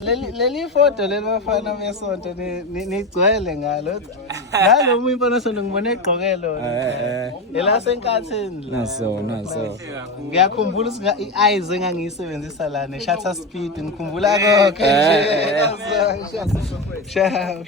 Leli foto leli bafana besonto nigcwele ngalo. Ngalo omunye mfana sonto ngibone egqoke lona. Elasenkathini. Naso. Ngiyakhumbula ukuthi i-eyes engangiyisebenzisa la ne-shutter speed ngikhumbula konke nje. Ciao.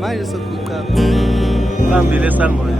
Manje sokuqala. Phambili esangweni.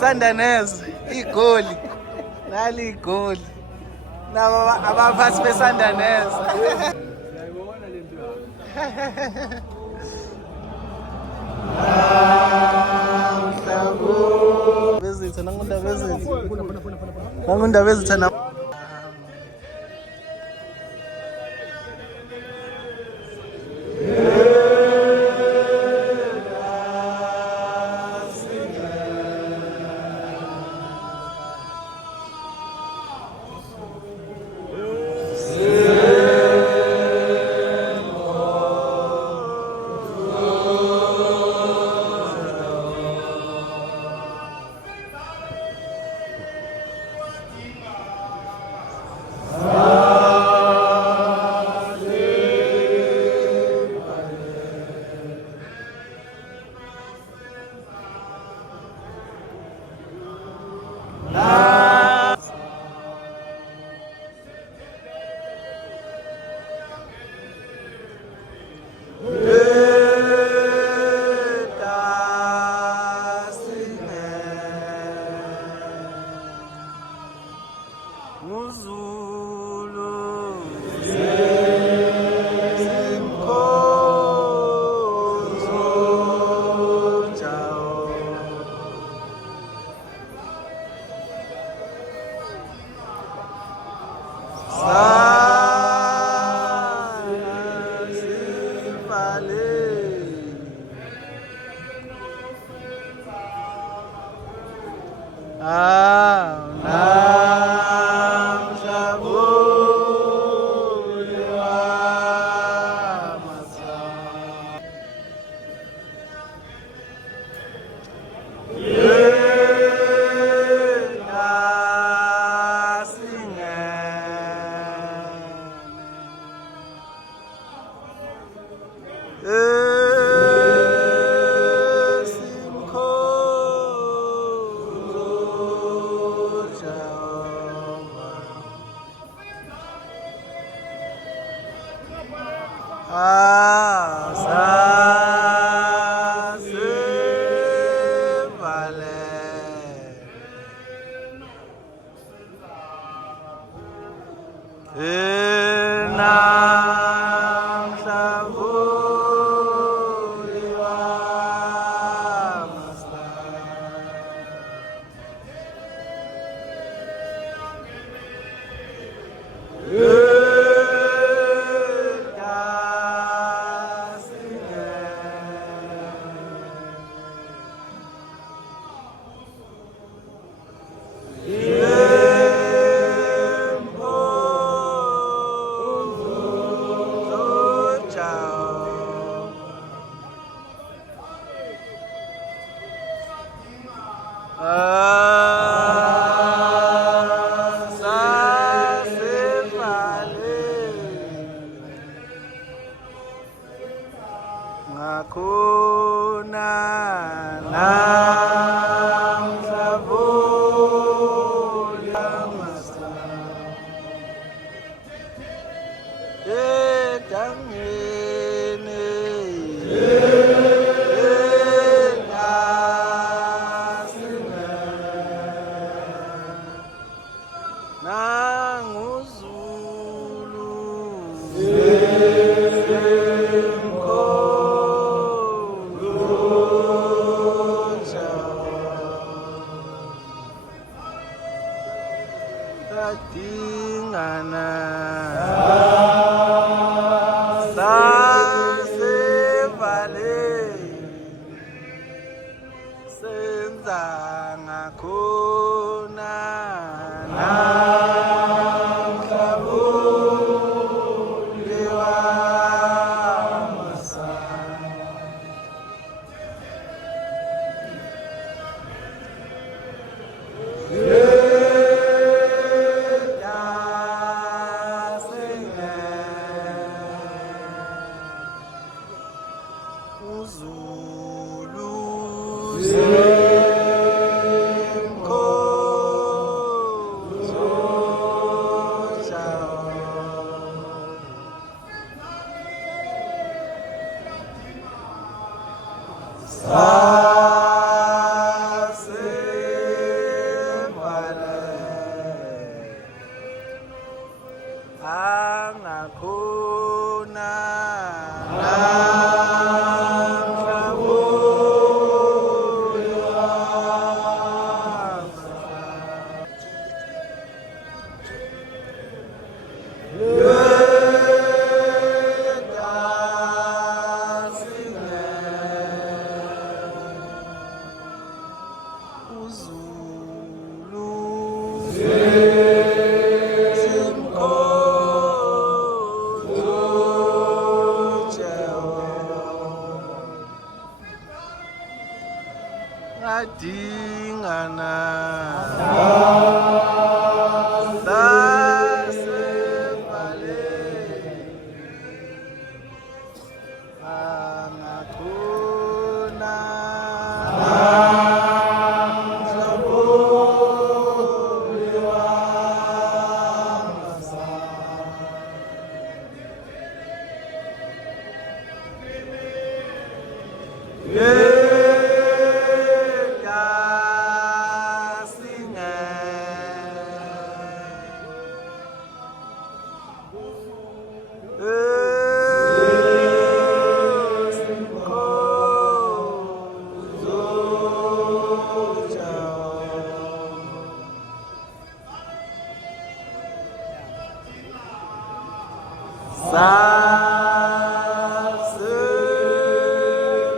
Sandanese igoli nali igoli laba abaphathi beSandanese uyayibona lento yakho bezitha nangundaba ezitha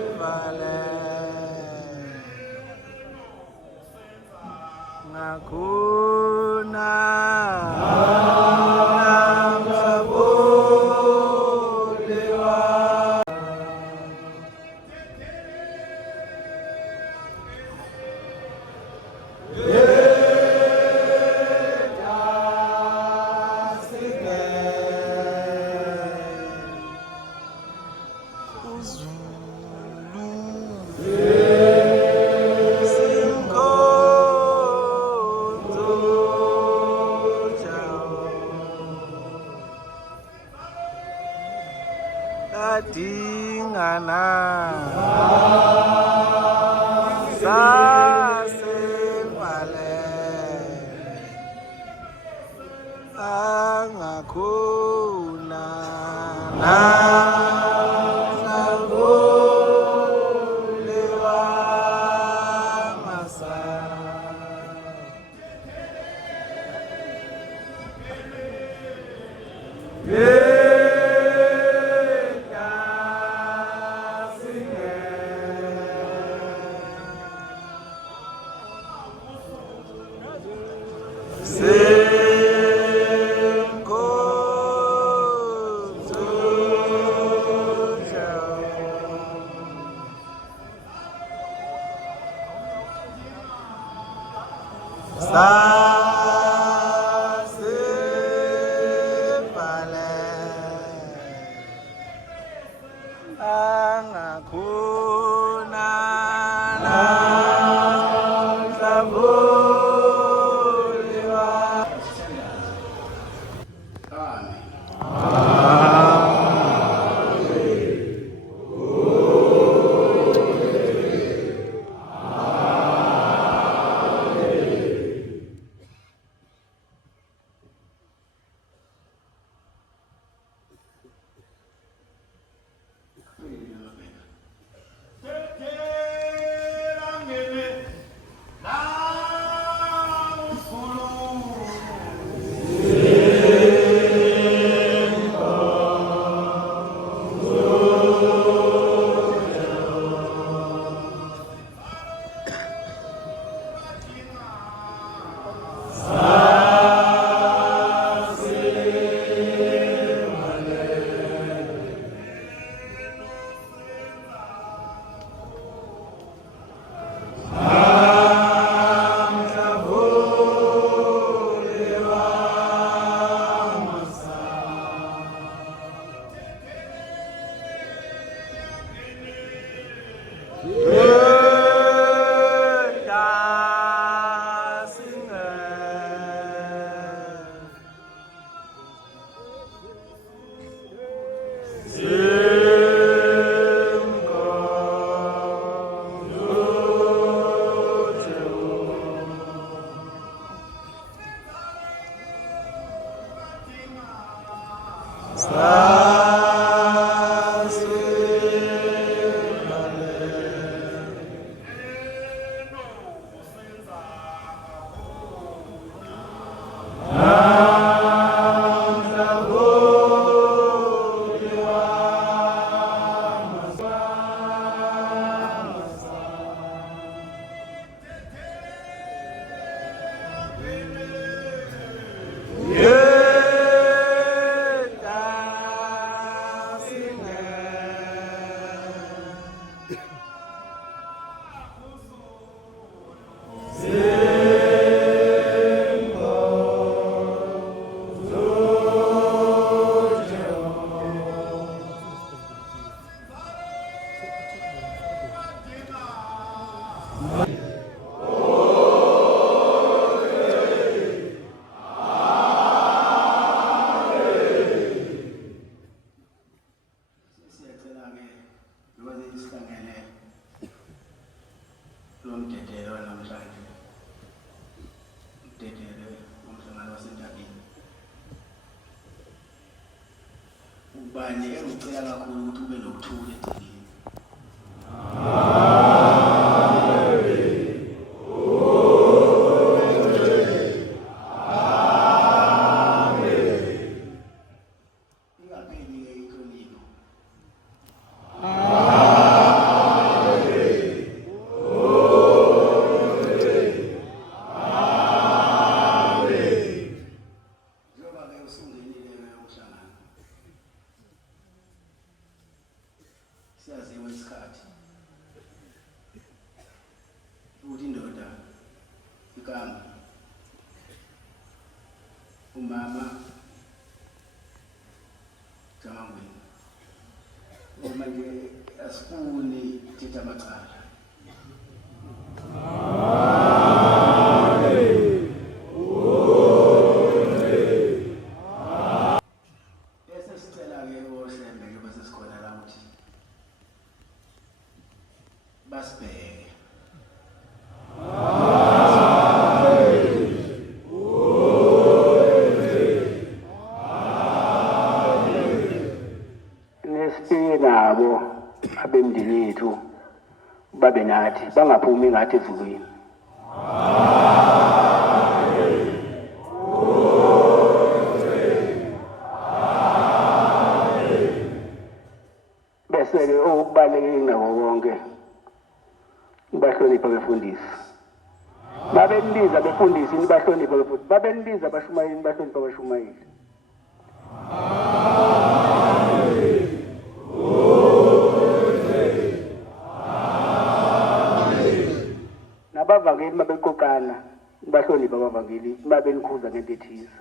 Sasivale Adingana sasembale angakhona nasabulewa masa ubani engicela kakhulu ukuthi ube nokuthula egcekeni. Ingapheli-ke ikhoniko. Njengoba-ke usungenile-ke umhlangano, siyaziwa isikhathi ukuthi indoda igama umama Jamangweni manje asifuni thetha amacala. Basibheke nesifike nabo abemndeni yethu babe nathi bangaphumi ngathi ezulwini. Bese-ke okubaluleke kunakho konke bahlonipha befundisi. Babenibiza befundisi nibahlonipha befundisi. Babenibiza abashumayeli bahlonipha abashumayeli. Nabavangeli mabeqoqana bahlonipha abavangeli mabenikhuza ngento ethize.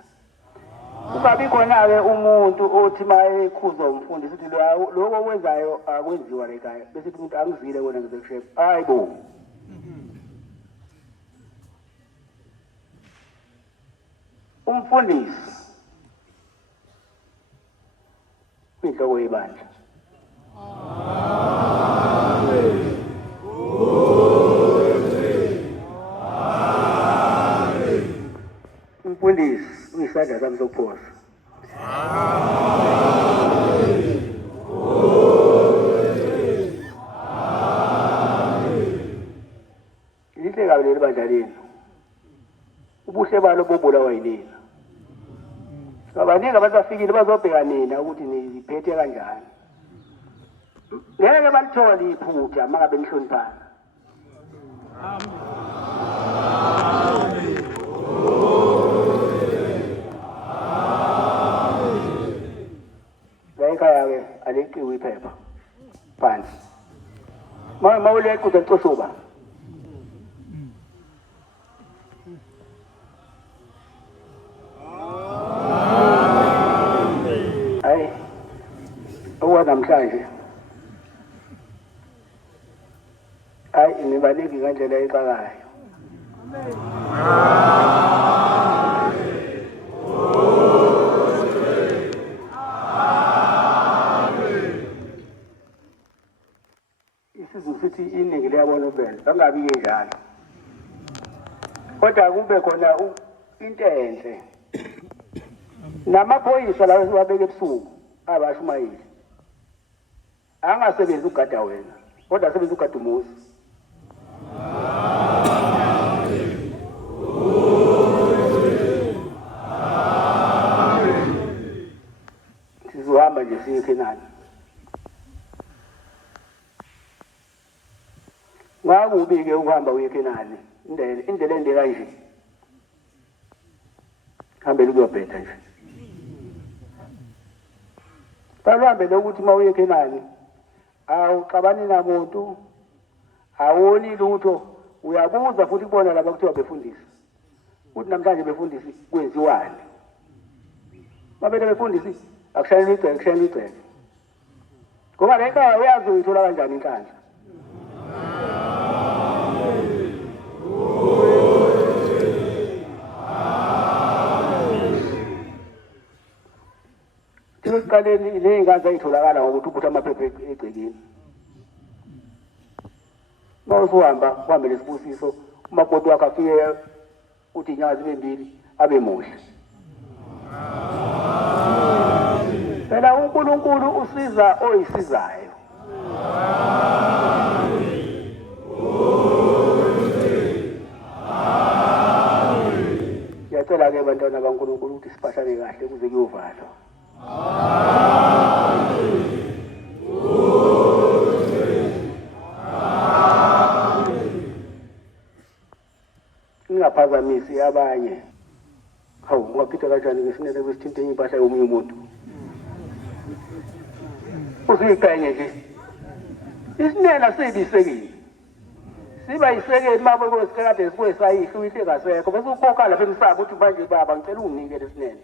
Kungabi khona-ke umuntu othi mayekhuza umfundisi uthi lokho okwenzayo akwenziwa lekhaya bese umuntu angizile wena ngizekushefa. Hayi bo. Umfundisi inhloko yebandla. Umfundisi uyisandla sami sokuphosa. Lihle kabi leli bandla lenu. Ubuhle balo bobulawa yinina. Abaningi abasafikile bazobheka nina ukuthi niphethe kanjani. Ngeke balithole iphutha mangabe nihloniphana. Ekhaya-ke aleqiwe iphepha phansi. Mawuleqa uzocosuba. Hayi okwanamhlanje hayi nibaningi ngandlela exakayo. Isizulu sithi iningi liyabona ubele bangabi njalo. Kodwa kube khona into enhle. Namaphoyisa lawo siwabeke ebusuku abashumayeli. Angasebenzi ukugada wena, kodwa asebenza ukugada umuzi. Sizohamba nje siye eKhenani. Ngakubi-ke ukuhamba uye eKhenani, indlela ende kanje. Hambele ukuyobheda nje. Balambele ukuthi uma uye eKhenani awuxabani namuntu, awoni lutho, uyabuza futhi kubona laba kuthiwa befundisi. Uthi namhlanje befundisi kwenziwani? Mabele befundisi akushayela igceke, kushayela igceke. Ngoba le nto uyazi uyithola kanjani inhlanhla. Ekuqaleni ley'ngane zayitholakala ngokuthi ubuthe amaphepha egcekeni. Uma usuhamba uhambe lesibusiso, umakoti wakho afike uthi inyanga zibe mbili abe muhle. Phela uNkulunkulu usiza oyisizayo. Ngiyacela-ke bantwana baNkulunkulu ukuthi siphathane kahle kuze kuyovalwa. Ningaphazamisi abanye. Hawu ungaphinda kanjani ngesinele kwesithinta impahla yomunye umuntu? Usiyiqenye nje. Isinela sibisekile. Siba yisekeli mabo kwesikade sibuye sayihla uyihle ngasekho bese ukhokha lapha emsaba uthi manje baba ngicela unginike lesinene.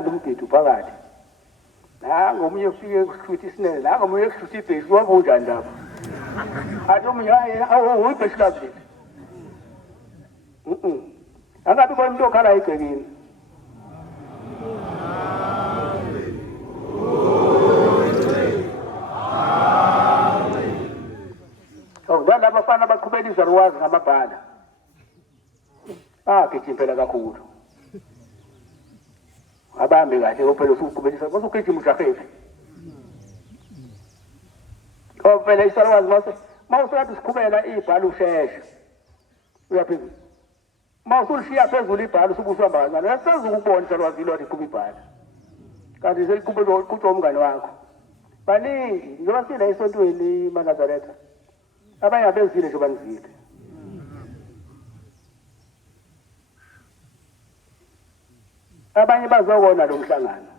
umnandi umgidi phakathi nangu omunye ufike kuhluthi isinene nangu omunye kuhluthi ibhesi wakunjani lapho athi omunye uyibhesi lapho angabi khona umuntu okhala egcekeni nalaba abafana baqhubelisa lwazi ngamabhala gijimpela kakhulu abambe kahle ophela usuqhubelisa basugijima ushafefe phela isalwazi mawusathi siqhubela ibhala usheshe uyaphezulu mawusulishiya phezulu ibhala usukuhamba kancane asezukubona ukubona isalwazi lo liqhuba ibhala kanti seliqhubela kutsho umngane wakho baningi njengoba sila esontweni maNazaretha abanye abezile nje banizile abanye bazobona lo mhlangano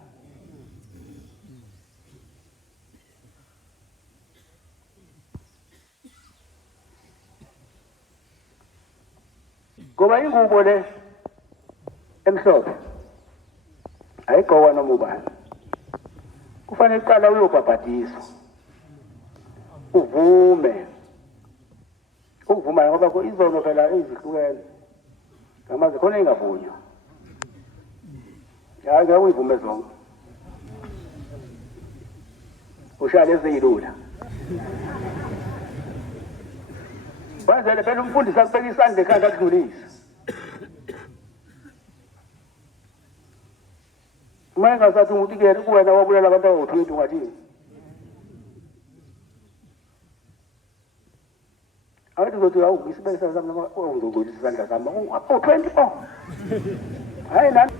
ngoba ingubo le emhlophe ayigqokwa noma ubani kufanele uqala uyobhabhadiswa uvume ukuvuma ngoba izono phela ezihlukene ngamaze khona engavunywa hayi uyivume zonke ushaya ezilula bazele phela umfundisi akubeka isandla ekhanda akudlulisa uma engasathi umuntu-ke kuwena wabulela abantu abawu-20 ungathini awathi uzothi isibeke isandla sami noma ngizogcolisa isandla sami 24 hayi nani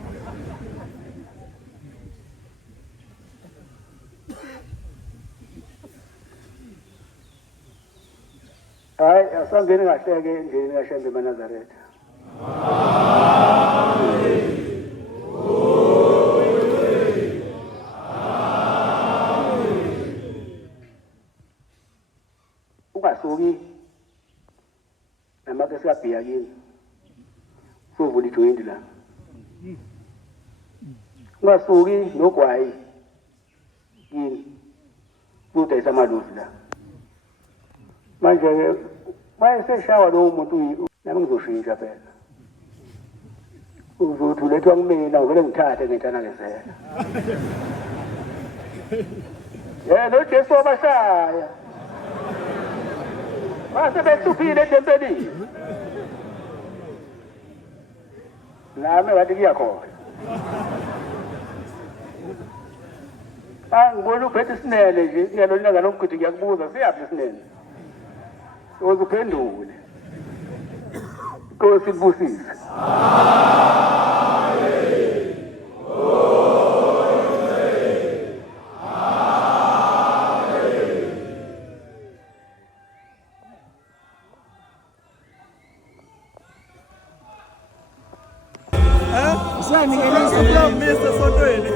hayi asangeni kahle-ke endleleni kaShembe eMaNazaretha ungasuki namake siyabhiya kini sovula ijoyinti la ungasuki nogwayi kini udayisa amaluzi la manje-ke mayeseshawa lowo muntu nami ngizoshintsha phela uzothi ulethwa kumina ngivele ngithathe ngentanakezela nojesu wabashaya base bethuphile etempelini nami ngathi kuyakhona angibona uphethe isinene nje ngelo lilanga lomgidi ngiyakubuza siyaphi isinene uzuphendule Nkosi kubusise Sani ngelisa love Mr. Sotweni.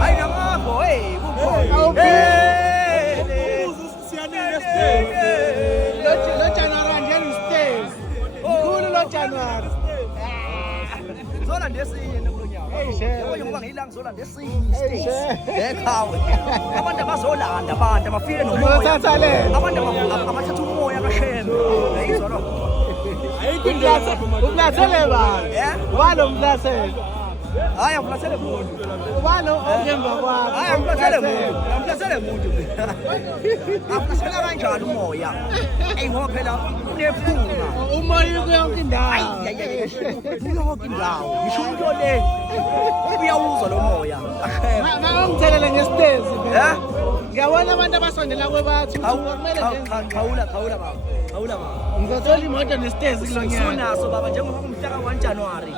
Hayi namakho kukhona. Siyanele stage. Lo January ngene stage. Kukhulu lo January. Zona ndesinye nekulonyaka. Yebo ngoba ngiyilanga zona ndesinye stage. Ekhawe. Abantu abazolanda abantu abafike nomoya. Abantu abathatha umoya kaShembe. Yayizona. Umlathele bani? Ubalo umlathele. Hayi umlathele umuntu. Ubalo ongemva kwakho. Hayi umlathele umuntu. Umlathele umuntu. Akusela kanjani umoya? Ngoba phela unephunga. Umoya kuyonke indawo. Hayi kuyonke indawo. Ngisho umuntu le uyawuzwa lo moya. Ngangithelele ngesitezi phela. Ngiyabona abantu abasondela kwebathu kumele khawula baba. Khawula baba. Ngizothola imoto nesitezi kulonyaka. Unaso baba njengoba umhla ka1 January.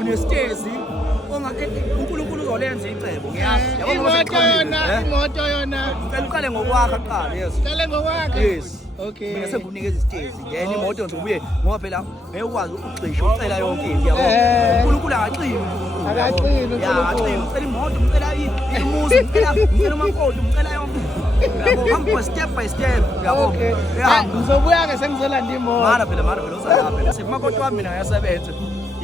Unesitezi uNkulunkulu uzolenza icebo ngiyazi. Imoto yona. Ngicela uqale ngokwakha kuqala yes. Uqale ngokwakha. Yes. Okay. Mina sekunikeza isitezi. Ngene imoto nje ubuye ngoba phela ngeke ukwazi ukugcisha ucela yonke into yabo. uNkulunkulu akaqini. Akaqini uNkulunkulu. Ucela imoto, ucela imuzi, ucela umakoti, ucela yonke. Hamba step by step yabo. Ngizobuya ke sengizolanda imoto. Mara phela uzalapha. Semakoti wami mina yasebenza.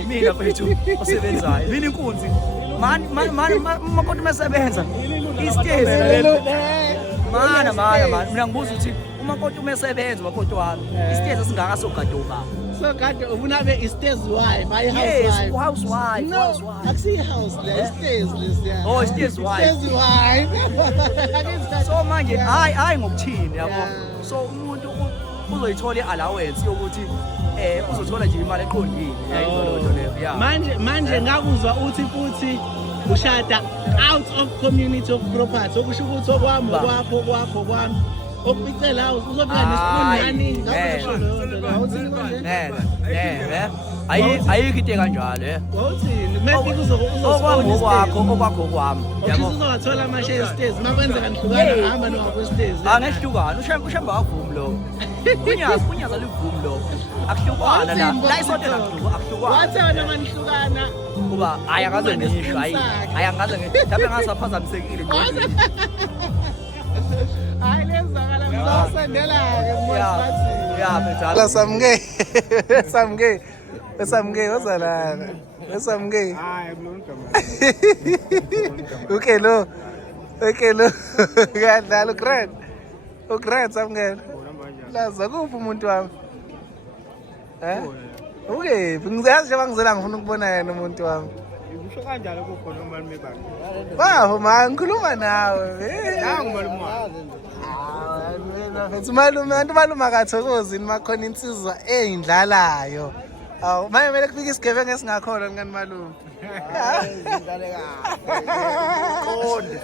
Imina mfethu osebenzayo. Mina inkunzi. Man umakoti umesebenza. Isitezi. Mana. Mina ngibuza ukuthi umakoti umesebenza umakoti wami. Isitezi singaka sogadoba. So kade ubunabe istairs wife, my Yes, housewife. housewife. No, akusiyi house le, stairs lesiya. Oh, stairs wife. Stairs wife. So manje hayi ngokuthini yabo. So umuntu uzoyithola iallowance yokuthi uzothola nje imali eqondile. Yayizolotho leyo. Yeah. Manje ngakuzwa uthi futhi ushada out of community of property. Okusho ukuthi okwami kwami. Okupicela uzofika nesibonani ngakho lo awuthini manje ayikho into kanjalo awuthini maybe okwakho kwami yabo uzothola ama-share stairs makwenzeka nihlukana hamba nowakho stairs angehlukana ushamba wavumi lo unyaza livumi lo akuhlukana la isotela akuhlukana wathona manihlukana kuba ayangaze ngisho ayangaze mhlawumbe ngasaphazamisekile hayi lezakala ngizosendela-ke yeah Samge wazalana Samge okay lo ngadlala ugrand Samge laza kuphi umuntu wami okay ngizazi njengoba ngizela ngifuna ukubona yena umuntu wami Ngisho kanjalo kukhona umalume bakhe. Bafo ngikhuluma nawe Nangu malume wakhe. Malume akathokozi makhona insizwa eyindlalayo. Awu manje kumele kufike isigebengu esingakhona ngani malume. Ngale qonde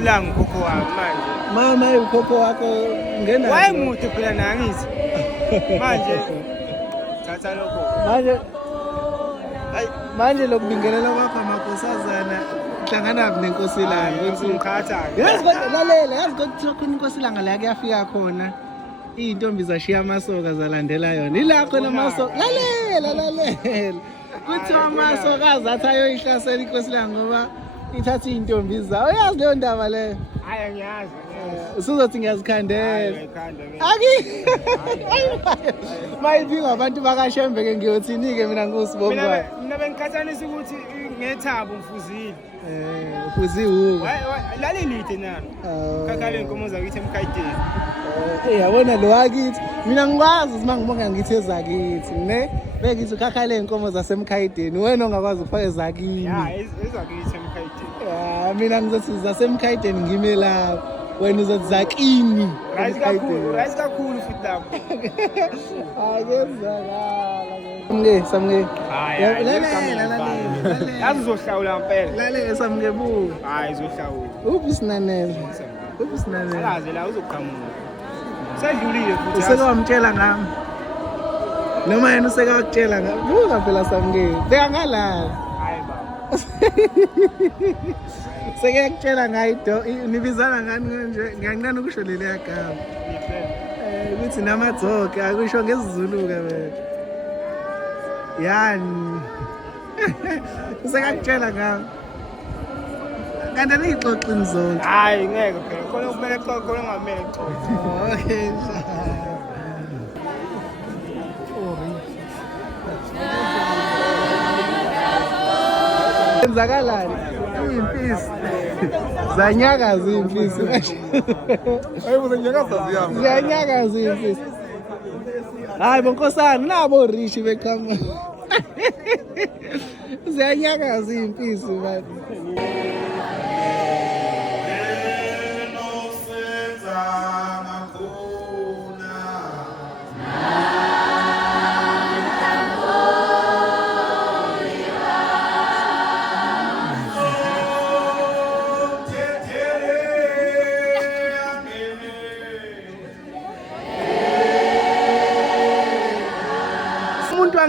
ilanga ukhokho wami manje. Mama ukhokho wakho ngena. Wayemude phela nangithi. Manje thatha lokho. Manje lokubingelela kwakho amakosazana uhlangana nenkosilana Ukuthi ngikhatha. yazi lalela yazi kuthiwa khona inkosilanga la kuyafika khona iy'ntombi zashiya amasoka zalandela yona ila khona amasoka lalela kuthiwa amasokazi athi ayoyihlasela inkosilanga ngoba ithatha iy'ntombi zawo uyazi leyo ndaba leyo Hayi angiyazi. usuzothi ngiyazikhandela Ngikhandela. mayithi ngabantu bakashembeke ngiyothini-ke mina ngusibombayo Mina bengikhathanisa ukuthi ngethabo ngifuzile. ufuziwe Lalilide na. Kakhale inkomo zakithi emkhayideni. yabona lo wakithi mina ngikwazi uma ngibonga ngithi ezakithi ne bengithi ukhakhale iy'nkomo zasemkhayideni wena ongakwazi ukufaka ezakini Ezakithi emkhayideni. mina ngizothi zasemkhayideni ngime lapho wena uzothi zakini Rice kakhulu futhi lapho. Samke samke Hayi. lalela Yazi uzohlawula ngempela. lalela samke bu Hayi uzohlawula. uphi sinanele uphi sinanele Akaze la uzoqhamuka. Sedlulile futhi. usekawamtshela ngami noma yena usekawakutshela ngami buka phela samke beka ngalala Hayi baba. sekuyakutshela ngayo nibizana ngani nje ngiyancane ukusho leliya gama ukuthi namadzoke akusho ngesizulu-ke wena yani usekakutshela ngami kanti aniyixoxini zonke Hayi ngeke phela. Khona kumele xoxe khona ngamele xoxe. okay yenzakalani iy'mpisi zanyakaza iy'mpisi ziyanyakaza iy'mpisi hayi bonkosana nabo orishi beqhama ziyanyakaza iy'mpisi mani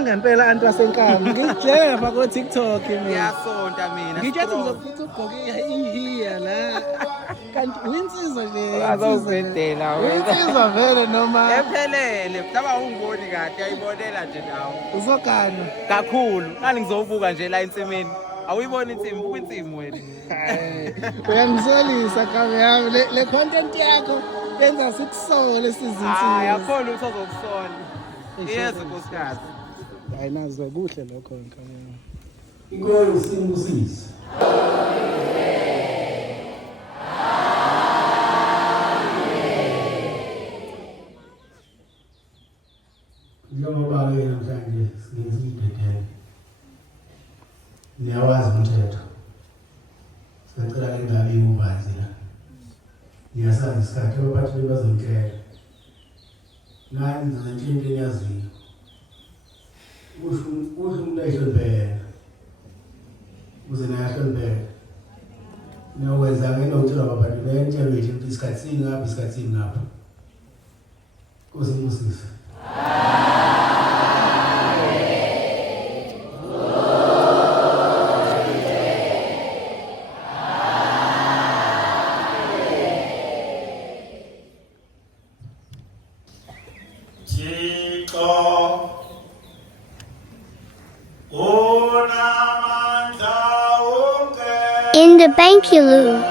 ngempela antu asenkama ngikutshela ngapha ko-TikTok mina Ngiyasonta mina. ngitshathi ngizokutha ugqoke ihiya la kanti winsizwa nje Azawuvendela wena. winsizwa vele noma Ephelele, mhlaba ungiboni kahle ayibonela nje nawe. uzogana Kakhulu. Ngani ngizowubuka nje la insimini. Awuyibona insimu, buka insimu wena. uyangisolisa kame yami le content yakho yenza sikusole sizinsiza Hayi, akho lutho ozokusola. Iyeza nkosikazi. hayi nazo kuhle lokho kame yami Inkosi usimbusise. Njengoba-ke namhlanje singesibhedlela. Niyawazi umthetho. Sicela ingabi ubanzi la. Niyasazi isikhathi abaphathi bazongitshela. Nani ngintshintshe niyaziyo. Usho umuntu ayihloniphela. Uze naye ahloniphele. Niyokwenza-ke enokutshela abaphathi bentshelo yethu isikhathi singaphi isikhathi singaphi. Nkosi imbusise. In the Bankulu.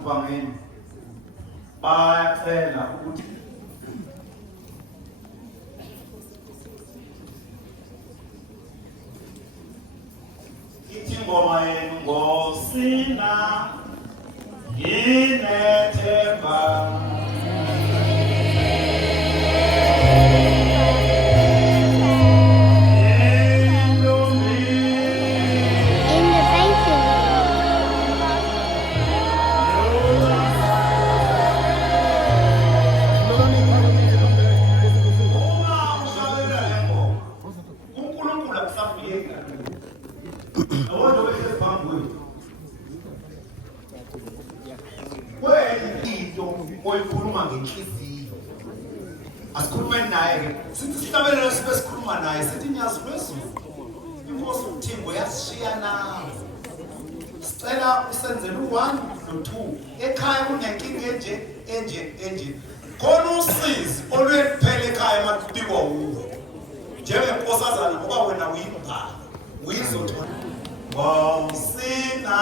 Mvangeni bayacela ukuthi ithi ingoma yenu ngosina nginethemba oyikhuluma ngenhliziyo asikhulume naye ke sithi sihlabelelo sibe sikhuluma naye sithi nyazi phezulu inkosi uThixo yasishiya nawe sicela usenzele u1 no2 ekhaya kunenkinga enje khona usizi olwephele ekhaya emakubikwa uwo njengenkosazana ngoba wena uyimbala uyizothola ngosina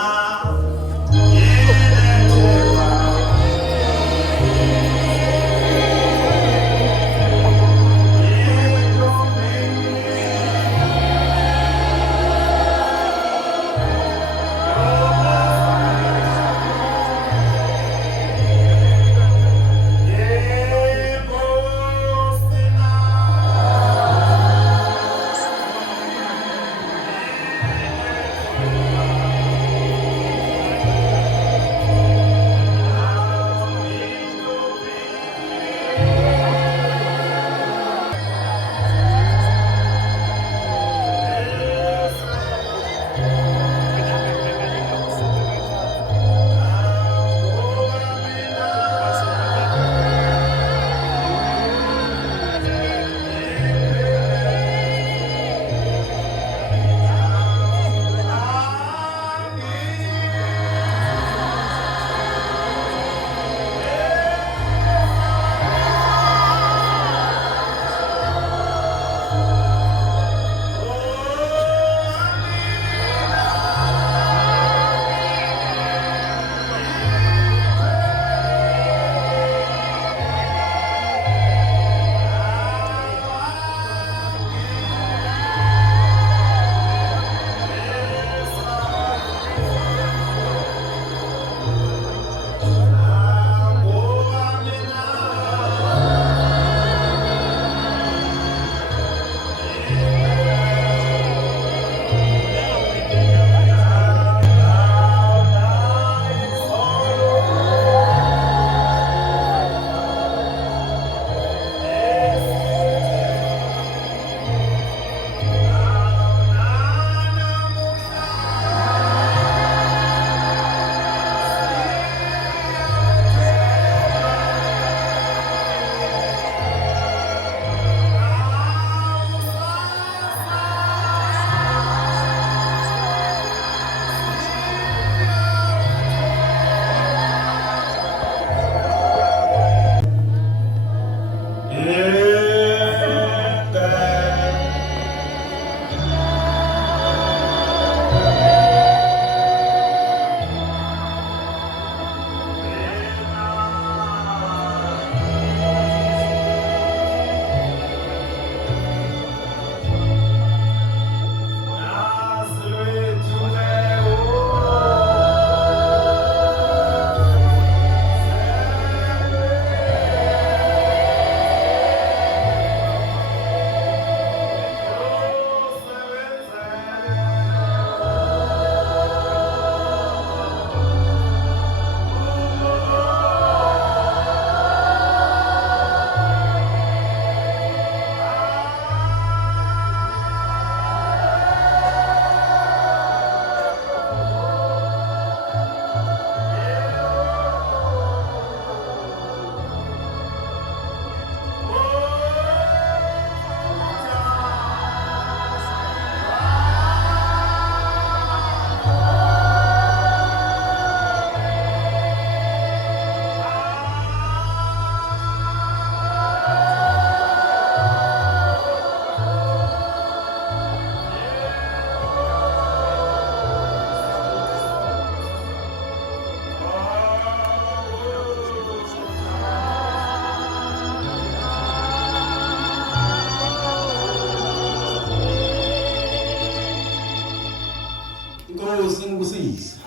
ayosini kusiyisa.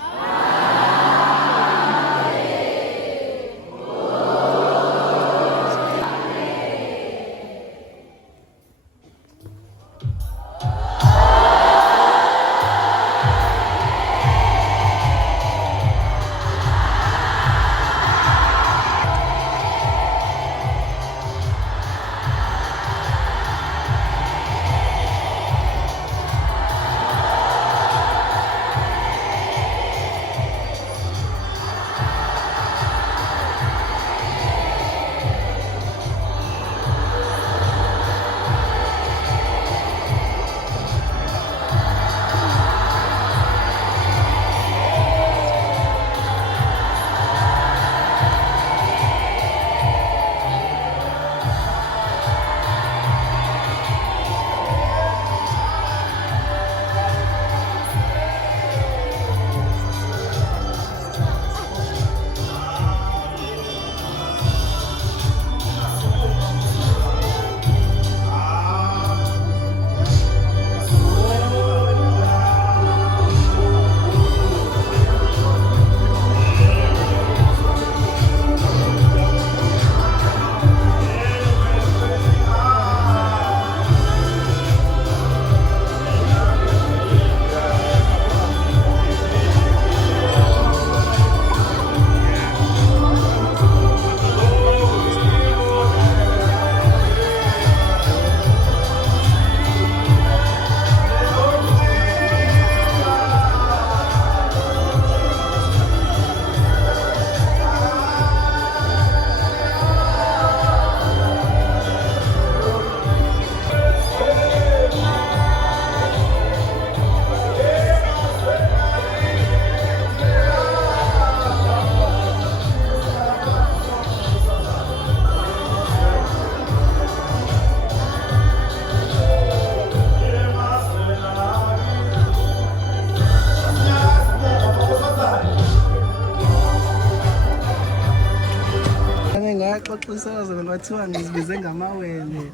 Xoxisana zona bathiwa ngizibize ngamawele.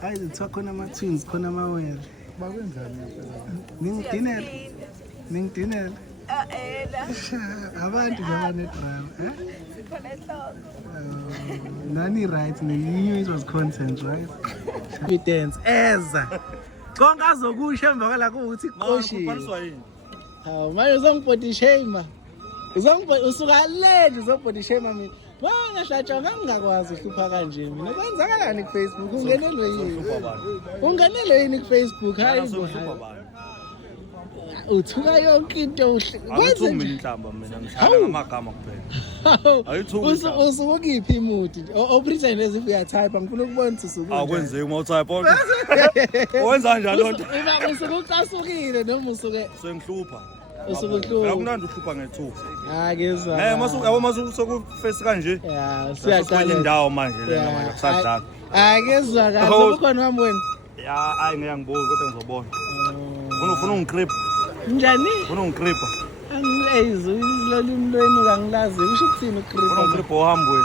Hayi zithiwa khona ama-twins khona amawele. Bakwenzani? Ningidinela. Abantu abanedrama, nani right ne it was content, right? Evidence eza. Konke azokusho emva kwala kuthi kuqoshile. Hawu manje uzongibody shame. Usuka late uzobody shame mina. Wena hlatshwa ngingakwazi uhlupha kanje mina. Kwenzakalani ku-Facebook? Ungenelwe yini? Ungenelwe yini ku-Facebook? Hayi bo. Uthuka yonke into kwenze mina inhlamba mina ngishaya amagama kuphela. Ayithuka. Usukuphi imudi? Opretend as if uyatype ngifuna ukubona ukuthi usuku. Akwenzeki uma utype. Wenza njalo lonto. Ima usukucasukile noma usuke sengihlupha. Usukuhlupha. Akunandi uhlupha ngethuba. Ngezwa. Soku-face kanje. Yeah, siyaqala indawo manje lena manje kusadlala. Ngezwa kahle ukhona wami wena. Ya hayi ngiyangiboni kodwa ngizobona. Ufuna ungigrip. Njani? Ufuna ungigripha. Angiyezwa lolimi lwenu kangilazi. Kusho ukuthini ugripha? Ufuna ungigripha ohambweni.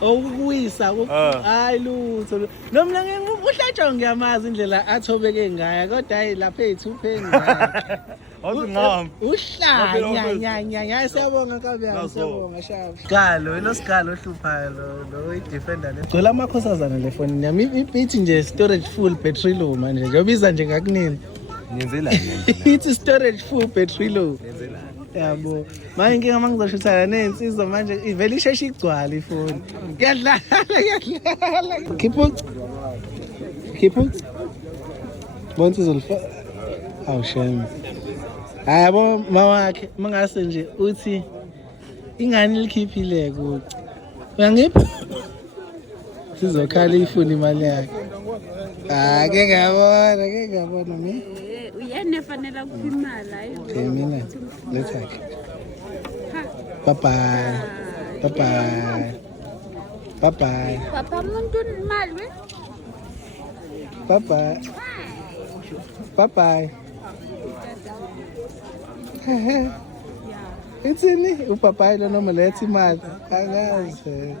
Ukuyisa hayi lutho nomna uhlatshwa ngiyamazi indlela athobeke ngayo kodwa hayi lapha ethupheni awuzingami uhlanya siyabonga kabe siyabonga shafu galo losigalo ohluphayo lo idefender ngicela amakhosazana le phone yami ithi nje storage full battery low manje ngiyobiza nje ngakunini ngenzelani ithi storage full battery low yabo manje inkinga mangizoshutha nensizwa manje ivele isheshe igcwala ifoni kuyadlala keep on bonke izolfa shame yabo mawakhe mangase nje uthi ingane likhiphile ku uyangipha sizokhala ifuni imali yakhe ke ngabona mina uyene fanele kuphi imali hayi mina let's like bye papa umuntu imali bye itsini upapayi lo noma lethi imali angazi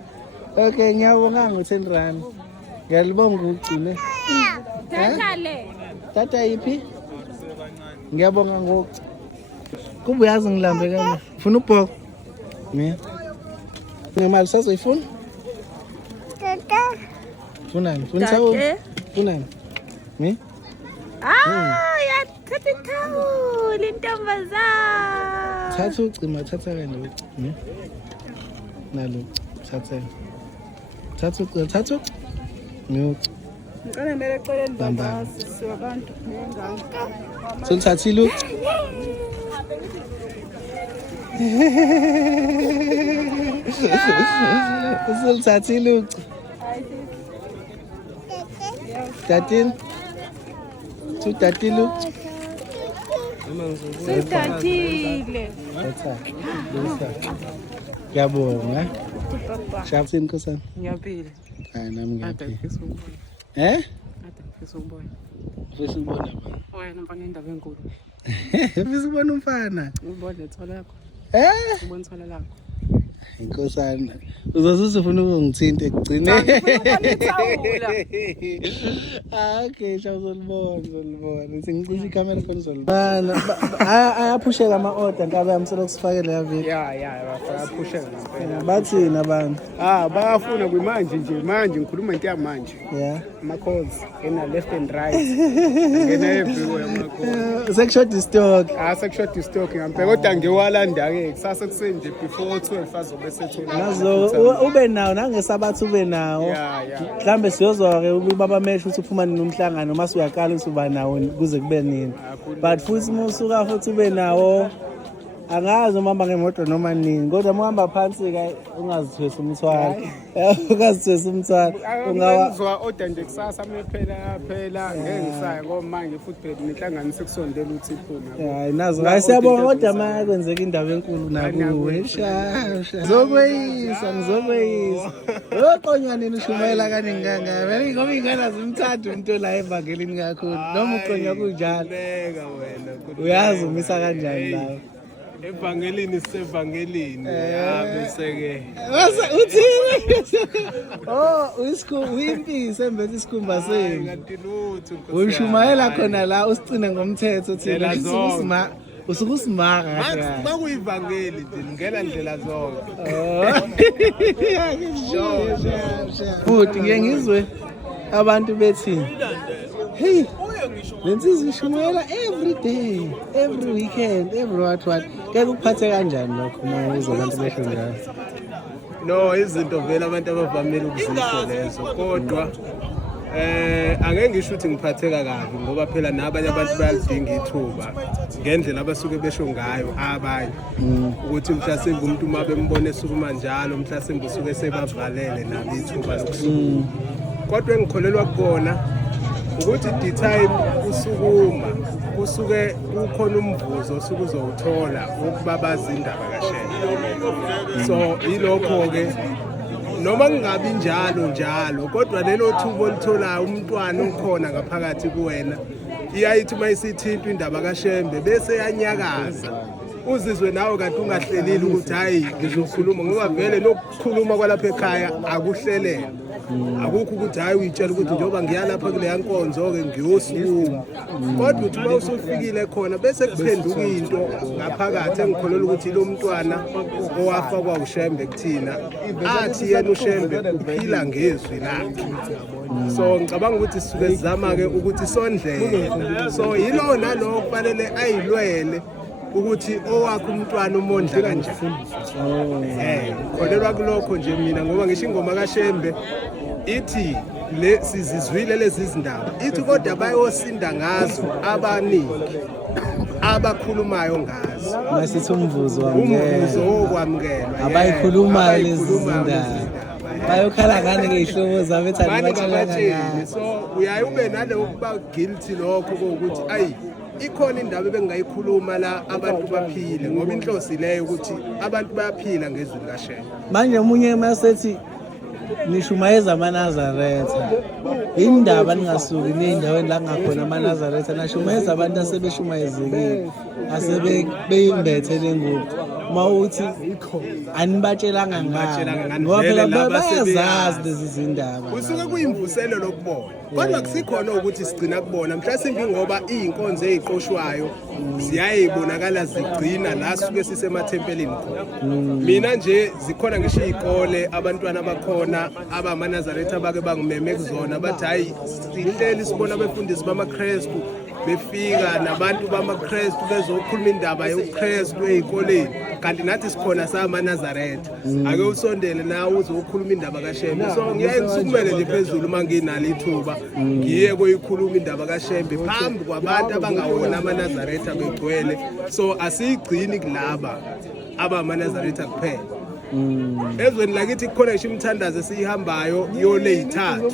okay ngiyabonga ngo10 rand ngiyalibonga ukugcine dale tata iphi ngiyabonga ngoku Kuba uyazi ngilambe kani. Ufuna ubhoko? Mina. Ngemali sazoyifuna? Funani? Funa sawo? Funani? Mi? Yathatha ithawula intombazana. Thatha ucima, thatha kanje uci. Nalo thatha. Thatha ucima, thatha uci. Ngiuci. Ngicela mele ecele ndibambasi siwabantu nengane. Solithathile uci. Solithathile uci. Tatin. Tatile uci. Sithathile. Ngiyabonga. Shabusini nkosana. Ngiyaphila. Hayi nami ngiyaphila. Ngifisa ukubona. Ngifisa ukubona. Ufisa ukubona bani? Wena mfana indaba enkulu. Ufisa ukubona umfana? Ubone ithola lakho. Ubone ithola lakho. Inkosana. Uzosuza ufuna ukungithinta ekugcine. Okay, uzolibona. Singicisha ikamera khona uzolibona. Ayaphusheka ama-order ngabe amsela kusifakele yaviki. Bayaphusheka ngempela. Bathini abantu? Bayafuna kwimanje nje, manje ngikhuluma into yamanje. Yeah. Ama-calls ena left and right. Ngena everywhere ama-calls. Sekushoda stock. Sekushoda stock ngempela kodwa ngewalanda-ke kusasa kusenje before 12 azobe sethola. Nazo ube nawo nangesabathi ube nawo. Mhlambe siyozwa-ke ubaba mesho ukuthi uphuma nomhlangano mase uyaqala ukuthi uba nawo kuze kube nini. But futhi musuka futhi ube nawo angazi umamba ngemoto noma nini kodwa muhamba phansi-ke ungazithwesa umthwalo. Ungazithwesa umthwalo. Ungazwa order nje kusasa phela ngeke ngisaya ngoba manje futhi phela nenhlangano sekusondela ukuthi iphume. Hayi nazo hayi siyabonga kodwa manje kwenzeka indaba enkulu nakuwe. Ngizokweyisa. Oqonywa nini ushumayela kaningi kangaka? Vele ngoba ingane zimthanda umuntu la evangelini kakhulu. Noma uqonywa kunjalo. Uyazi umisa kanjani lawo? Evangelini sisevangelini bese-ke uthini? Uyimpi sembethe isikhumba senu. Uyishumayela khona la usicine ngomthetho thina usuke usimaka makuyivangeli ngela ndlela zonke. Futhi ngeke ngizwe abantu bethini hey lensizwe ishumayela every day, every weekend, every what. Keke kuphathe kanjani lokho uma uzwa abantu besho njalo? No, izinto vele abantu abavamile ukuzisho lezo kodwa angeke ngisho ukuthi ngiphatheka kabi ngoba phela nabanye abantu bayalidinga ithuba ngendlela abasuke besho ngayo abanye ukuthi mhlasimbe umuntu uma bembone esukuma njalo mhlasimbe usuke sebavalele nabo ithuba lokusukuma. Kodwa engikholelwa kukona ukuthi the time usukuma kusuke kukhona umvuzo osuke uzowuthola ukubabaza indaba kaShembe. So ilokho-ke noma kungabi njalo kodwa lelo thuba olitholayo umntwana ukhona ngaphakathi kuwena iyayithi uma isithinta indaba kaShembe bese yanyakaza uzizwe nawe kanti ungahlelile ukuthi hayi ngizokhuluma ngoba vele lokukhuluma kwalapha ekhaya akuhlelele. Akukho ukuthi hayi uyitshela ukuthi njengoba ngiyalapha kuleya nkonzo-ke ngiyosukuma kodwa uthi uma usufikile khona bese kuphenduka into ngaphakathi engikholela ukuthi lo mntwana owafakwa uShembe kuthina athi yena uShembe uphila ngezwi lakhe. So ngicabanga ukuthi sisuke sizama-ke ukuthi sondleke. So yilo nalo kufanele ayilwele ukuthi owakhe umntwana umondla kanjani. Kholelwa kulokho nje mina ngoba ngisho ingoma kaShembe ithi sizizwile lezi zindaba ithi kodwa bayosinda ngazo abaningi abakhulumayo ngazo. Masithi umvuzo wokwamukelwa abayikhulumayo lezi zindaba bayokhala ngani ngey'hlobo zabo ethanda batshela. So uyaye ube nale ukuba guilty lokho kokuthi ayi ikhona indaba ebengayikhuluma la abantu baphile ngoba inhlosi leyo ukuthi abantu bayaphila ngezwi likaShembe. Manje omunye masethi nishumayeza amaNazaretha indaba ningasuki ney'ndaweni la kungakhona amaNazaretha nashumayeza abantu asebeshumayezekile asebeyimbethe le ngubo mawuthi anibatshelanga ngani ngoba phela bayazazi lezi zindaba kusuke kuyimvuselo lokubona kodwa kusikhona ukuthi sigcina kubona mhlasimbi ngoba iy'nkonzo ey'qoshwayo ziyayibonakala zigcina la suke sisemathempelini khona mina nje zikhona ngisho iy'kole abantwana bakhona abamanazaretha bake bangimeme kuzona bathi hhayi sihleli sibona abefundisi bamaKrestu befika nabantu bamaKrestu bezokhuluma indaba yobuKrestu ey'koleni kanti nathi sikhona samanazaretha ake usondele nawe uzokhuluma indaba kaShembe so ngiyaye ngisukumele nje phezulu uma nginalo ithuba ngiye koyikhuluma indaba kaShembe phambi kwabantu abangawona amanazaretha begcwele so asiyigcini kulaba abamanazaretha kuphela ezweni lakithi kukhona ngisho imithandazo esiyihambayo yoleyithathu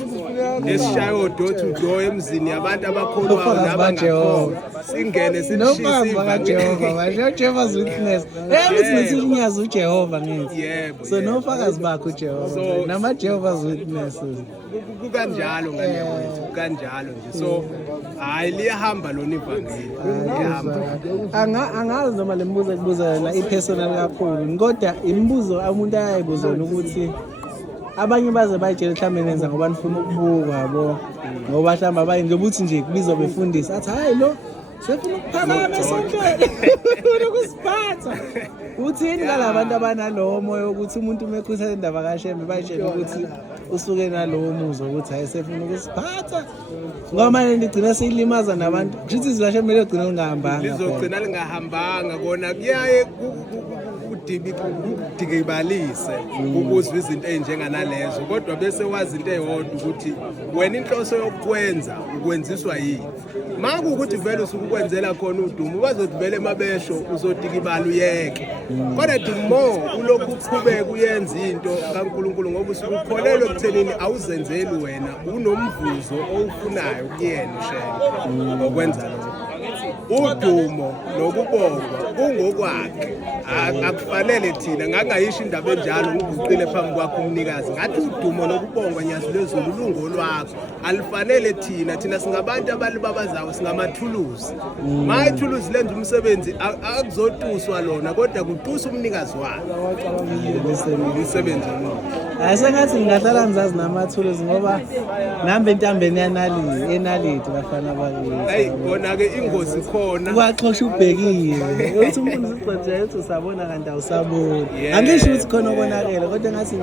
esishayo door to door emzini yabantu abakholwayo nabangakholwa singene sishisa Jehovah's Witness ukuthi ngiyazi uJehova ngithi so nofakazi bakho uJehova nama Jehovah's Witnesses kukanjalo ngane yethu kanjalo nje so hayi liyahamba lona ivangeli angazi noma lembuzo kubuza la ipersonal kakhulu kodwa imibuzo umuntu ayayibuzona ukuthi abanye baze bayitshela mhlawumbe nenza ngoba nifuna ukubuka yabo ngoba mhlawumbe abanye nje ukuthi nje kubizwa befundisa athi hayi lo sefuna ukuphakama esontweni ukusiphatha uthini ngalabantu abanalowo moya ukuthi umuntu umekhuthaza indaba kaShembe bayitshela ukuthi usuke nalowo muzo ukuthi hayi sefuna ukusiphatha ngoba manje ligcina silimaza nabantu kusho izwi kaShembe ligcina lingahambanga lizogcina lingahambanga kona kuyaye udikibalise ukuzwa izinto ey'njenganalezo kodwa bese wazi into eyodwa ukuthi wena inhloso yokukwenza ukwenziswa yini ma kuwukuthi vele usuke ukwenzela khona udumo bazothi vele emabesho uzodikibala uyeke kodwa dumo ulokhu uqhubeka uyenza into kaNkulunkulu ngoba usuke ukholelwe ekuthenini awuzenzeli wena unomvuzo owufunayo kuyena uShembe ngokwenza lokho udumo nokubongwa kungokwakhe akufanele thina ngangayisho indaba enjalo ngiguqile phambi kwakho umnikazi ngathi udumo nokubongwa nyazi lwezulu lungolwakho alifanele thina singabantu abalibabazayo singamathuluzi ma ithuluzi lenza umsebenzi akuzotuswa lona kodwa kutusa umnikazi walo umsebenzi asengathi ngingahlala ngizazi namathuluzi ngoba nami entambeni enalithi bafana bakithi hayi bona-ke ingozi khona kwaxosha ubhekile uthi umuntu siqonje ethi usabona kanti awusaboni angisho ukuthi khona okonakele kodwa ngathi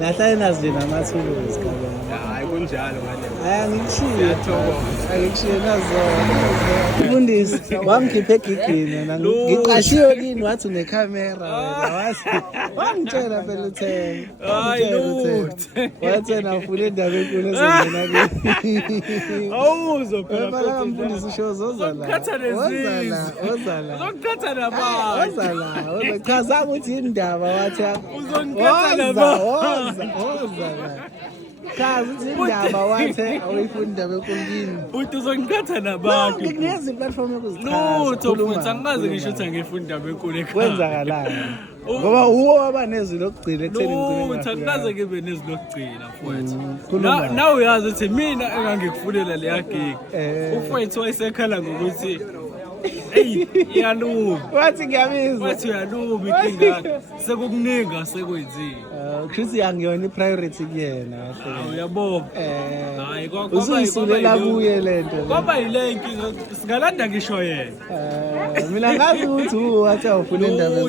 nahlale nazi nje namathuluzi hayi kunjalo hayi angikushiye nazo mfundisi wangikhipha egigini ngiqashiwe kini wathi unekhamera wangitshela phela uthenge wathi nafuna indaba enkulu ezongena kini awuzo phela mfundisi usho zoza la chaza ukuthi indaba wathi uzonikhatha nabantu chaza ukuthi indaba wathi awuyifuni indaba enkulu kini uthi uzonikhatha nabantu ngiyezi platform yokuzichaza lutho futhi angikaze ngisho ukuthi angifuni indaba enkulu ekhaya kwenzakalani ngoba uwo abanezwi lokugcina ekutheni lutho angikaze ngibe nezwi lokugcina mfowethu nawe uyazi ukuthi mina engangikufunela leya gig ufowethu wayesekhala ngokuthi iyaluba wathi ngiyabizwa wathi uyaluba inkinga sekukuninga sekwenzile kushuthi angiyona ipriority kuyena uyabona hayi usuyisulela kuye lento kwaba yile inkinga singalanda ngisho yena mina ngazi ukuthi wathi awufuna indaba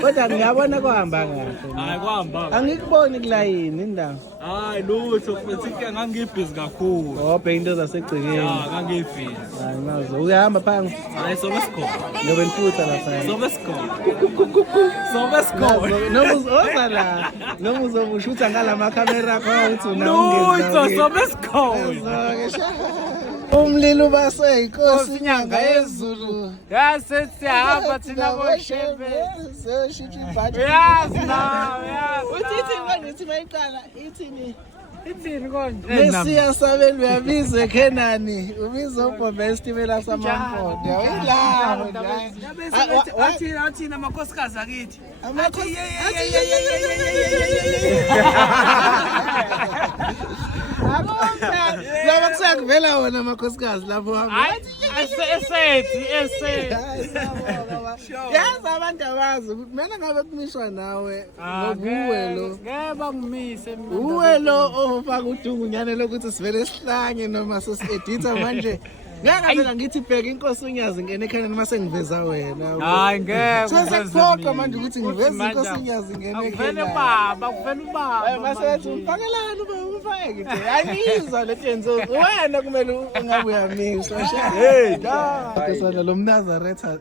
kodwa ngiyabona kuhamba kahle hayi kuhamba angikuboni kulayini indaba hayi lutho futhi ngangibhizi kakhulu obhe into zasegcikeni ngangibhizi hayi mazo uyahamba phansi hayi sobe sikhona ngoba nifutha lapha sobe sikhona noma uzobushutha ngalamakhamera akho uthi lutho sobe sikhona umlilo ubaseyinkosi inyanga yezulu yasethi siyahamba thina boShembe seshithi ibhathi uyazi nawe uthi ngithi mayiqala ithini konje Mesiya sabeli uyabizwa eKhenani ubizwa uBhombe esitimela samampondo yayila athina amakhosikazi akithi Laba kusakuvela wona amakhosikazi lapho yazi abantu abazi ukuthi mina ngabe kumishwa nawe ngobuwe lo ngeba ngimise mina uwe lo ofaka udungunyane lokuthi sivele sihlanye noma sesi-editha manje ngeke phela ngithi bheka inkosi unyazi ngene ekhaneni mase ngiveza wena hayi ngeke sesephoqa manje ukuthi ngiveze inkosi unyazi ngene kuvela ubaba mase umfakelani uba umfake nje ayizwa le tenzo wena kumele ungabe uyamiswa nkosana lo mnazaretha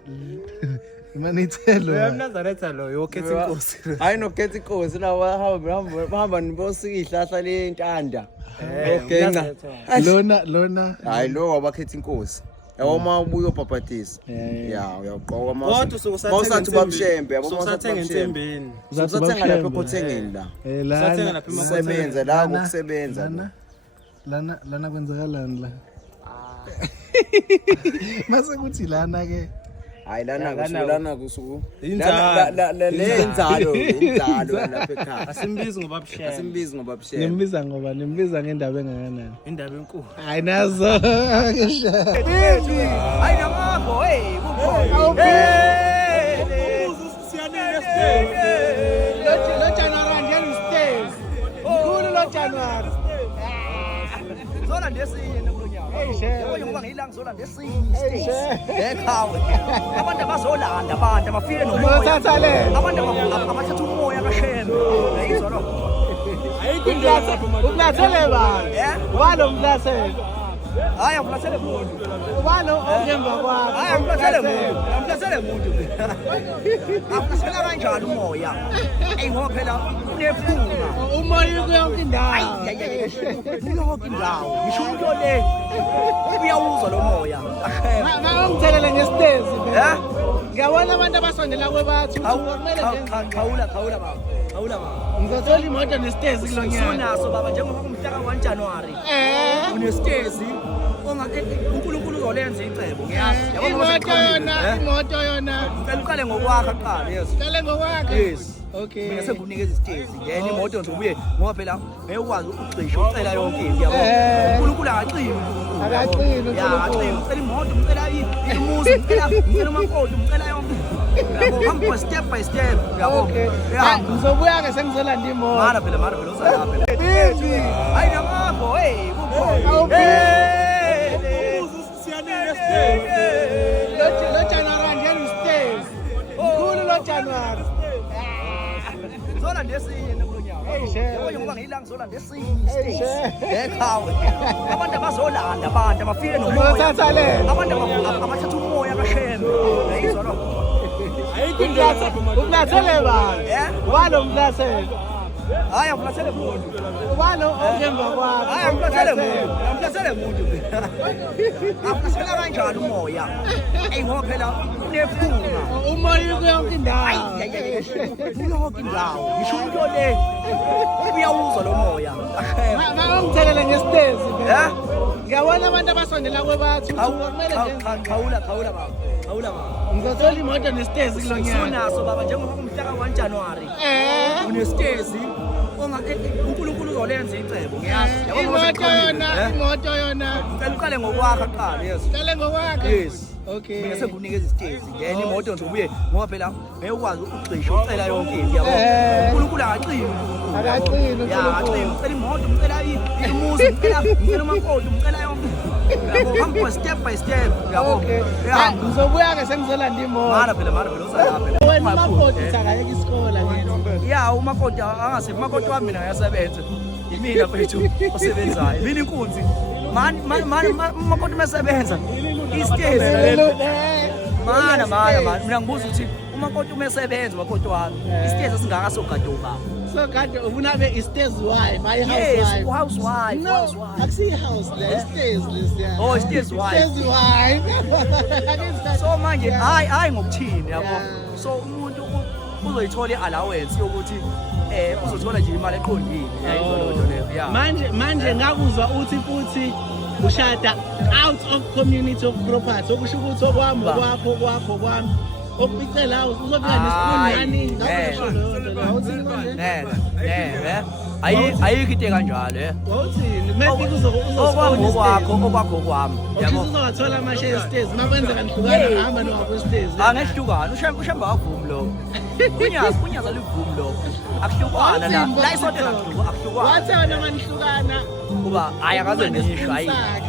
imanithelo Nazaretha lo yokhetha inkosi hayi nokhetha inkosi la bahamba nibosika ihlahla lentanda lona hayi lo wabakhetha inkosi yawoma ubuyo papatisa uyaqoqa mawusathi babshembe yabo mawusathenga entsembeni uzathenga lapha ekhothengeni la uzathenga lapha emasebenza la ngokusebenza lana kwenzakalani la mase kuthi lana ke hayi lana kusuku inzalo lapha ekhaya asimbizi ngoba bushela nimbiza ngendaba engakanani indaba enkulu hayi nazo hayi namako lo January ngene stairs mkhulu lo January zona ndesinye kulonyaka yebo ngoba ngiyilanga zona ndesinye ekhawe abantu abazolanda abantu abafike nomoya abantu abathatha umoya kashembe yayizwa lo uplathele ba walo mplathele hayi amplathele muntu walo ongemva kwakho hayi amplathele muntu amplathele kanjani umoya ngoba phela unephunga umoya kuyonke indawo kuyonke indawo ngisho umuntu ole uyawuzwa lo moya ngangithelele ngesitezi ngiyabona abantu abasondela kwebathu kumele khawula baba ngizothola imoto nesitezi kulonyaka unaso baba njengoba kumhla ka-1 January unesitezi uNkulunkulu uzolenza icebo ngiyazi imoto yona ngicela uqale ngokwakha kuqala qale ngokwakha okay mina sengikunikeza isitezi ngene imoto nje ubuye ngoba phela ngeke ukugcisha ucela yonke into yabo uNkulunkulu akaqini ucela imoto ucela imuzi ucela umakoti ucela yonke yabo hamba step by step yabo ngizobuya ke sengizolanda imoto mara phela uzalapha hayi namako lo January ngene stairs mkhulu lo January zona ndesinye kulonyaka yebo ngoba ngiyilanga zona ndesinye ekhawe abantu abazolanda abantu abafike nomoya abantu abathatha umoya kashembe yayizwa lo uplathele ba walo mplathele hayi amplathele muntu walo ongemva kwakho hayi amplathele muntu amplathele kanjani umoya ngoba phela unephunga umoya kuyonke indawo kuyonke indawo ngisho umuntu ole uyawuzwa lo moya ngangithelele ngesitezi ngiyabona abantu abasondela kwebathu kumele khawula baba ngizothola imoto nesitezi kulonyaka unaso baba njengoba kumhla ka-1 January unesitezi uNkulunkulu uzolenza icebo ngiyazi imoto yona ngicela uqale ngokwakha kuqala qale ngokwakha okay mina sengikunikeza isitezi ngene imoto nje ubuye ngoba phela ngeke ukugcisha ucela yonke into yabo uNkulunkulu akaqini ucela imoto ucela imuzi ucela umakoti ucela yonke yabo hamba step by step yabo ngizobuya ke sengizolanda imoto mara phela uzalapha wena umakoti thakayeka isikole ngithi umakoti angasebenzi umakoti wami mina uyasebenza yimina mfethu osebenzayo mina inkunzi mani umakoti umesebenza isitezi mana mina ngibuza ukuthi umakoti umesebenza umakoti wami isitezi esingaka sogaduka so kade ufuna be stairs wife hayi housewife no akusi house la stairs lesiya stairs wife so manje hayi ngokuthini yabo so umuntu uzoyithola i-allowance yokuthi uzothola nje imali eqondile manje ngakuzwa uthi futhi ushada out of community of property okusho ukuthi okwami kwami okupicela uzofika nesibonani ngakho ngisho lo awuthi konje ayikho into kanjalo wawuthini maybe okwakho kwami yabo uzowathola ama-share stairs makwenzeka nihlukana hamba nowakho stairs angehlukana ushemba wavumi lo unyaza livumi lo akuhlukana la isotela akuhlukana wathi wena manihlukana kuba ayakaze ngisho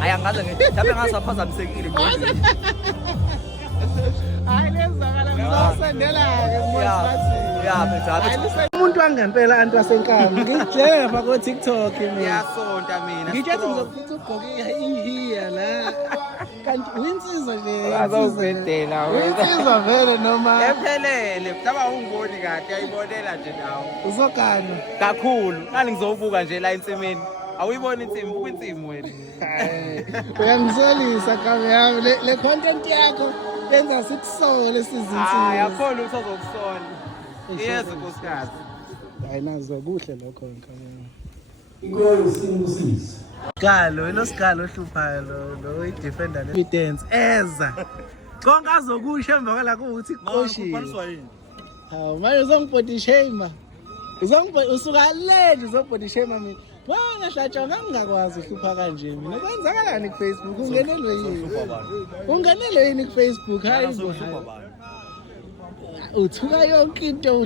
ayangaze mhlawumbe ngasaphazamisekile hayi lezakala ngizosendela-ke umuntu wangempela antu wasenkamba ngidlele lapha ko-tiktok ngiyasonta mina ngitshethi ngizokutha ugqoke ihiya la kanti uyinsizwa nje uyinsizwa vele noma ephelele mhlaba ungiboni kahle ayibonela nje nawo uzogana kakhulu nani ngizowubuka nje la ensimini awuyibona insimi buka insimi wena uyangisolisa kabe yami le content yakho yenza sikusole sizinsiza yakhona ukuthi azokusola iyeza nkosikazi hayi nazo kuhle lokho Galo inosigalo ohluphayo lo i-defender evidence eza konke azokusho emva kwala kuthi kuqoshile hawu manje uzongibody shame usuka late uzobody shame mina wena hlatshwa ngangakwazi uhlupha kanje mina kwenzakalani ku-Facebook ungenelwe yini ku-Facebook hayi uthuka yonke into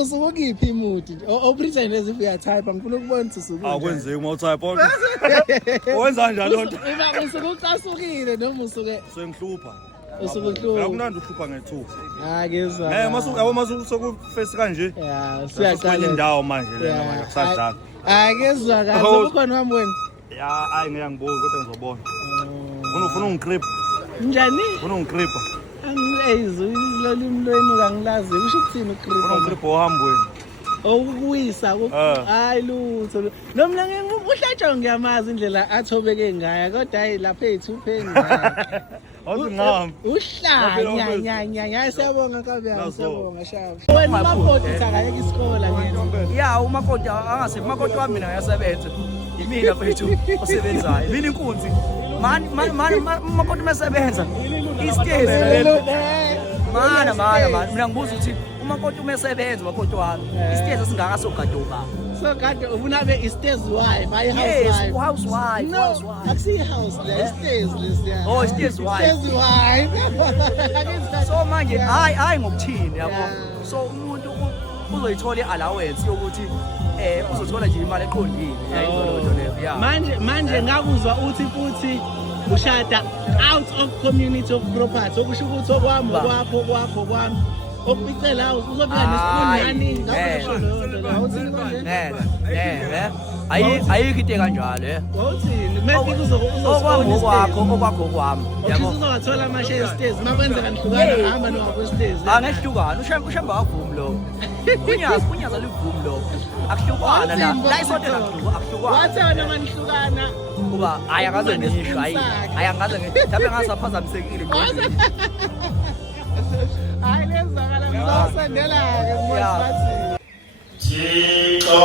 usukukiphi imudi opretend as if uyatype ngifuna ukubona ukuthi akwenzeki uma utype wenza njalo nto usukucasukile noma usuke sengihlupha usukuhlupha akunandi uhlupha ngethuba kezwa yabo masufesi kanje siyaqala indawo manje lena manje kusadlala kezwa kahle ukhona wami wena hayi ngiyangiboni kodwa ngizobona ufuna ungigripha njani ufuna ungigripha angilezwe lolimi lwenu kangilazi kusho ukuthini ugripha ufuna ungigripha ohambweni okuwisa hayi lutho nomna uhlatshwa ngiyamazi indlela athobeke ngayo kodwa hayi lapha ethupheni uhlanya siyabonga kabe siyabonga shafu wena umakoti akayeka isikole ya umakoti umakoti wami mina uyasebenza imina mfethu osebenzayo mina inkunzi mani umakoti umesebenza istezi mana mina ngibuza ukuthi umakoti umesebenza umakoti wami istezi esingaka sogadoba so kade ufuna be istairs wife ayi housewife no akusi house la stairs lesiya stairs wife so manje hayi ngokuthini yabo so umuntu uzoyithola i-allowance yokuthi uzothola nje imali eqondile manje ngakuzwa uthi futhi ushada out of community of property okusho ukuthi okwami kwami okupicela uzofika nesibonani ngakho leyo nto la uthini konje ayikho into kanjalo wawuthini maybe okwakho kwami yabo uzowathola ama-share stairs makwenzeka nihlukana hamba nowakho stairs angehlukana ushemba wavumi lo unyaza livumi lo akuhlukana la isotela akuhlukana wathi wena manihlukana kuba ayakaze ngisho ayangaze mhlawumbe ngasaphazamisekile hayi lezakala ngizosendela-ke Thixo